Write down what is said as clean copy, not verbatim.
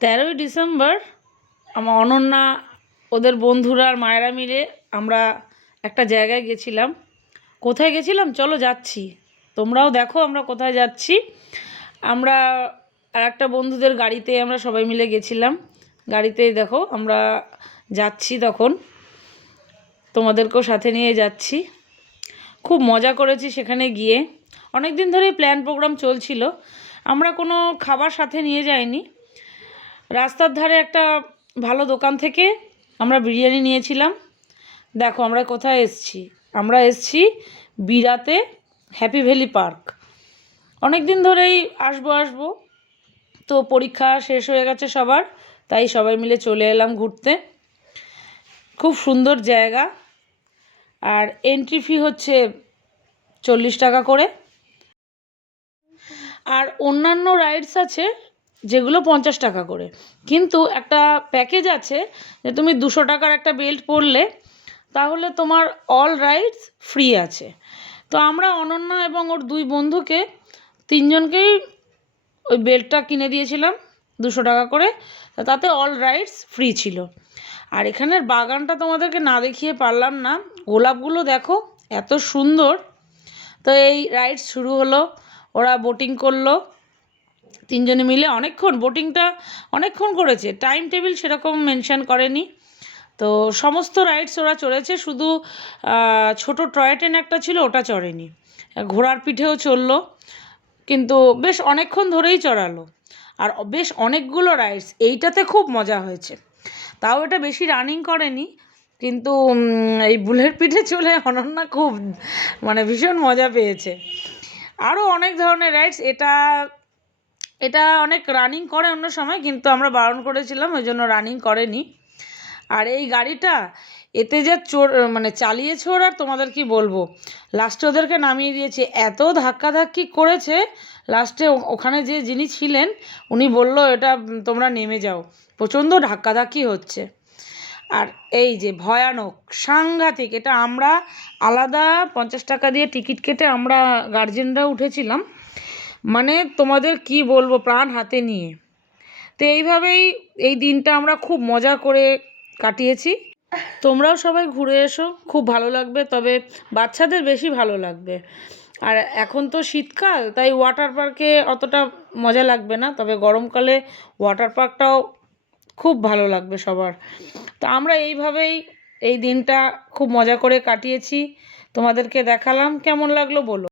13ই December আমার অনন্যা ওদের বন্ধুরা আর মায়েরা মিলে আমরা একটা জায়গায় গেছিলাম। কোথায় গেছিলাম চলো যাচ্ছি, তোমরাও দেখো আমরা কোথায় যাচ্ছি। আমরা আর একটা বন্ধুদের গাড়িতে আমরা সবাই মিলে গেছিলাম। গাড়িতেই দেখো আমরা যাচ্ছি, তখন তোমাদেরকেও সাথে নিয়ে যাচ্ছি। খুব মজা করেছি সেখানে গিয়ে। অনেক দিন ধরেই প্ল্যান প্রোগ্রাম চলছিল। আমরা কোনো খাবার সাথে নিয়ে যাইনি। রাস্তার ধারে একটা ভালো দোকান থেকে আমরা বিরিয়ানি নিয়েছিলাম। দেখো আমরা কোথায় এসছি, আমরা এসছি বিরাতে হ্যাপি ভ্যালি পার্ক। অনেক দিন ধরেই আসবো তো পরীক্ষা শেষ হয়ে গেছে সবার, তাই সবাই মিলে চলে এলাম ঘুরতে। খুব সুন্দর জায়গা। আর এন্ট্রি ফি হচ্ছে 40 টাকা করে। আর অন্যান্য রাইডস আছে যেগুলো 50 টাকা করে। কিন্তু একটা প্যাকেজ আছে যে তুমি 200 টাকার একটা বেল্ট পরলে তাহলে তোমার অল রাইডস ফ্রি আছে। তো আমরা অনন্যা এবং ওর দুই বন্ধুকে তিনজনকেই ওই বেল্টটা কিনে দিয়েছিলাম 200 টাকা করে। তাতে অল রাইডস ফ্রি ছিল। আর এখানের বাগানটা তোমাদেরকে না দেখিয়ে পারলাম না। গোলাপগুলো দেখো এত সুন্দর। তো এই রাইডস শুরু হলো, ওরা বোটিং করলো তিনজনে মিলে। বোটিংটা অনেকক্ষণ করেছে, টাইম টেবিল সেরকম মেনশন করেনি। তো সমস্ত রাইডস ওরা চড়েছে, শুধু ছোট টয় ট্রেন একটা ছিল ওটা চড়েনি। ঘোড়ার পিঠেও চড়লো, কিন্তু বেশ অনেকক্ষণ ধরেই চড়ালো। আর বেশ অনেকগুলো রাইডস, এইটাতে খুব মজা হয়েছে। তাও এটা বেশি রানিং করেনি, কিন্তু এই বুলেট পিঠে চলে অনন্যা খুব ভীষণ মজা পেয়েছে। আরও অনেক ধরনের রাইডস, এটা অনেক রানিং করে অন্য সময়, কিন্তু আমরা বারণ করেছিলাম ওই জন্য রানিং করেনি। আর এই গাড়িটা এতে যে চালিয়েছে ওরা, তোমাদের কি বলবো। লাস্টে ওদেরকে নামিয়ে দিয়েছে, এত ধাক্কাধাক্কি করেছে। লাস্টে ওখানে যিনি ছিলেন উনি বলল এটা তোমরা নেমে যাও, প্রচণ্ড ধাক্কাধাক্কি হচ্ছে। আর এই যে ভয়ানক সাংঘাতিক, এটা আমরা আলাদা 50 টাকা দিয়ে টিকিট কেটে আমরা গার্জেনরা উঠেছিলাম। তোমাদের কি বলবো, প্রাণ হাতে নিয়ে। তো এইভাবেই এই দিনটা আমরা খুব মজা করে কাটিয়েছি। তোমরাও সবাই ঘুরে এসো, খুব ভালো লাগবে, তবে বাচ্চাদের বেশি ভালো লাগবে। আর এখন তো শীতকাল, তাই ওয়াটার পার্কে অতটা মজা লাগবে না, তবে গরমকালে ওয়াটার পার্কটাও খুব ভালো লাগবে সবার। তো আমরা এইভাবেই এই দিনটা খুব মজা করে কাটিয়েছি। তোমাদেরকে দেখালাম, কেমন লাগলো বলো।